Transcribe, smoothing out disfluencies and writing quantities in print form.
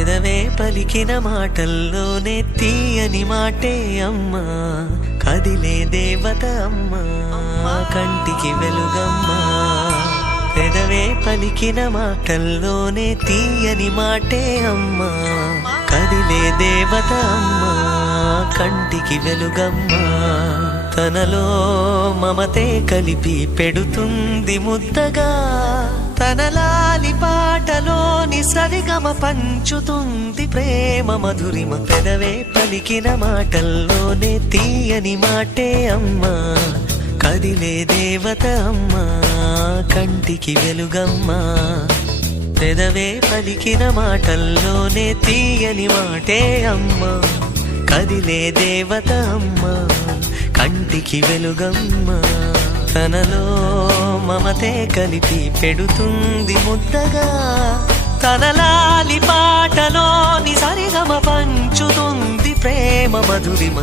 పెదవే పలికిన మాటల్లోనే తీయని మాటే అమ్మా, కదిలే దేవత అమ్మా, కంటికి వెలుగమ్మా. పెదవే పలికిన మాటల్లోనే తీయని మాటే అమ్మా, కదిలే దేవత అమ్మా, కంటికి వెలుగమ్మా. తనలో మమతే కలిపి పెడుతుంది ముద్దగా, తన లాలి పాటలోని సరిగమ పంచుతుంది ప్రేమ మధురిమ. పెదవే పలికిన మాటల్లోనే తీయని మాటే అమ్మా, కదిలే దేవత అమ్మా, కంటికి వెలుగమ్మా. పెదవే పలికిన మాటల్లోనే తీయని మాటే అమ్మా, కదిలే దేవత అమ్మా, కంటికి వెలుగమ్మా. తనలో మమతే కలిపి పెడుతుంది ముద్దగా, తన లాలి పాటలోని సరిగమ పంచుతుంది ప్రేమ మధురిమ.